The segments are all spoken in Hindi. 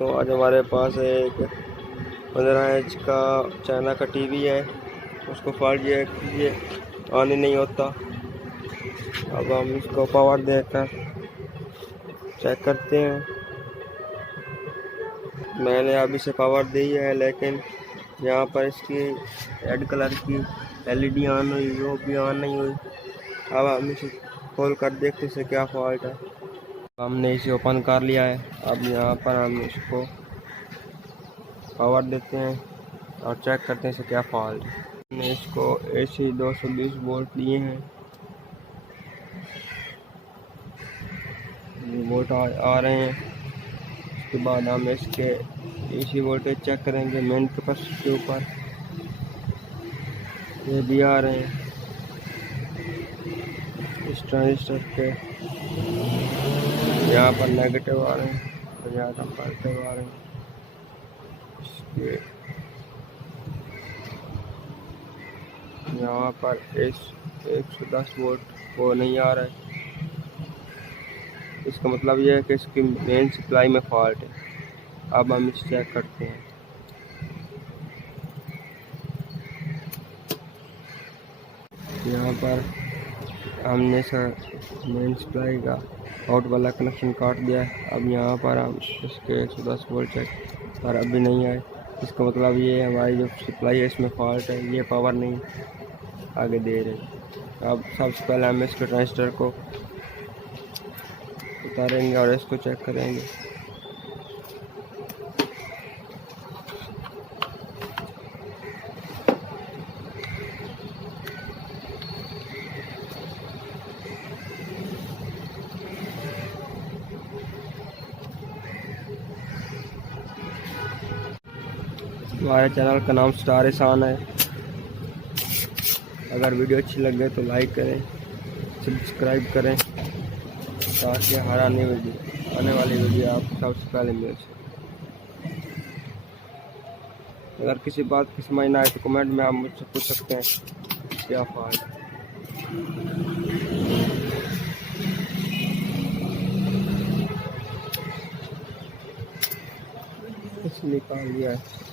तो आज हमारे पास एक 15 इंच का चाइना का टीवी है, उसको फॉल्ट ये ऑन ही नहीं होता। अब हम इसको पावर देकर चेक करते हैं। मैंने अभी से पावर दी है, लेकिन यहाँ पर इसकी रेड कलर की एलईडी ऑन हुई, वो भी ऑन नहीं हुई। अब हम इसे खोल कर देखते हैं क्या फॉल्ट है। हमने इसे ओपन कर लिया है। अब यहाँ पर हम इसको पावर देते हैं और चेक करते हैं इसे क्या फॉल्ट है। हमने इसको AC 220 वोल्ट लिए हैं, वोल्ट आ रहे हैं। उसके बाद हम इसके AC वोल्टेज चेक करेंगे मेन कैपेसिटर के ऊपर, ये भी आ रहे हैं। इस ट्रांजिस्टर के यहाँ पर नेगेटिव आ रहे हैं और यहाँ पर पॉजिटिव आ रहे हैं। इसके यहाँ पर इस 110 वोल्ट वो नहीं आ रहा है। इसका मतलब यह है कि इसकी मेन सप्लाई में फॉल्ट है। अब हम इसे चेक करते हैं। यहाँ पर हमने मेन सप्लाई का आउट वाला कनेक्शन काट दिया है। अब यहाँ पर हम इसके 110 वोल्ट चेक पर अभी नहीं आए। इसका मतलब ये हमारी जो सप्लाई है इसमें फॉल्ट है, ये पावर नहीं आगे दे रही। अब सबसे पहले हम इसके ट्रांजिस्टर को उतारेंगे और इसको चेक करेंगे। हमारे चैनल का नाम स्टार एहसान है। अगर वीडियो अच्छी लगे तो लाइक करें, सब्सक्राइब करें, ताकि हर आने वाली वीडियो आपको सबसे पहले मिल सके। अगर किसी बात की समझ ना आए तो कमेंट में आप मुझसे पूछ सकते हैं क्या फॉल्ट है। इसलिए निकाल लिया है।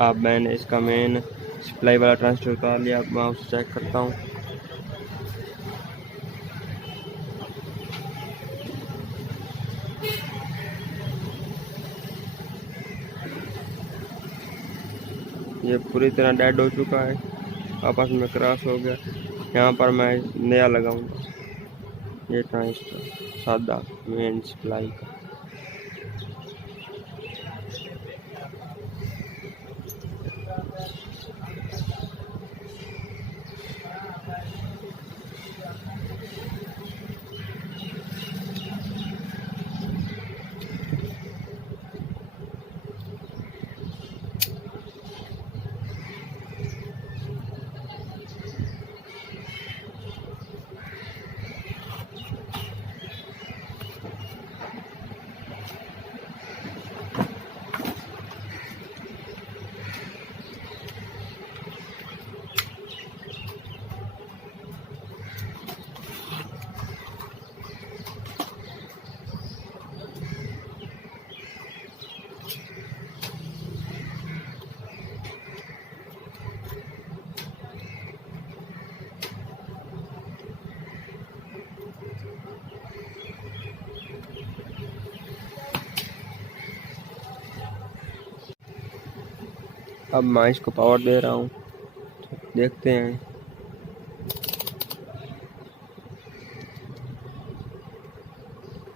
अब मैंने इसका मेन सप्लाई वाला ट्रांजिस्टर उतार लिया। अब मैं उसे चेक करता हूँ। ये पूरी तरह डेड हो चुका है, आपस में क्रॉस हो गया। यहाँ पर मैं नया लगाऊंगा ये ट्रांजिस्टर सादा मेन सप्लाई का। अब मैं इसको पावर दे रहा हूँ, देखते हैं।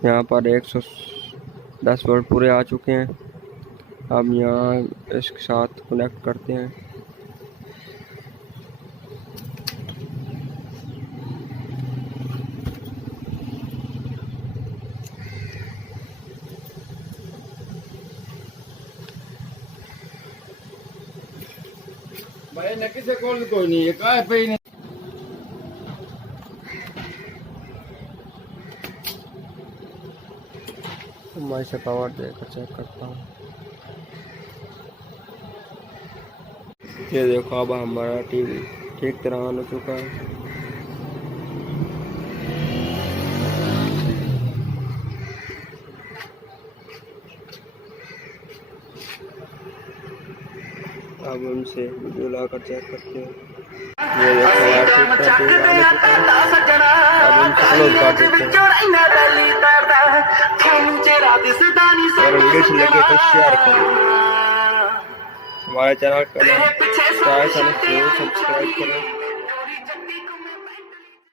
यहाँ पर 110 वोल्ट पूरे आ चुके हैं। अब यहाँ इसके साथ कनेक्ट करते हैं। भाई नक्की से कॉल कोई नहीं है, कहाँ है पे नहीं। मैं इसे पावर देकर चेक करता हूँ। ये देखो अब हमारा टीवी ठीक तरह ऑन हो चुका है। अब हमसे वीडियो लाकर चेक करते हैं। ये देखो यार ठीक तरह टीवी ऑन हो चुका है। अब हम क्लोज कर देते हैं। अगर वीडियो अच्छी लगे तो शेयर करें, हमारे चैनल का सब्सक्राइब करें।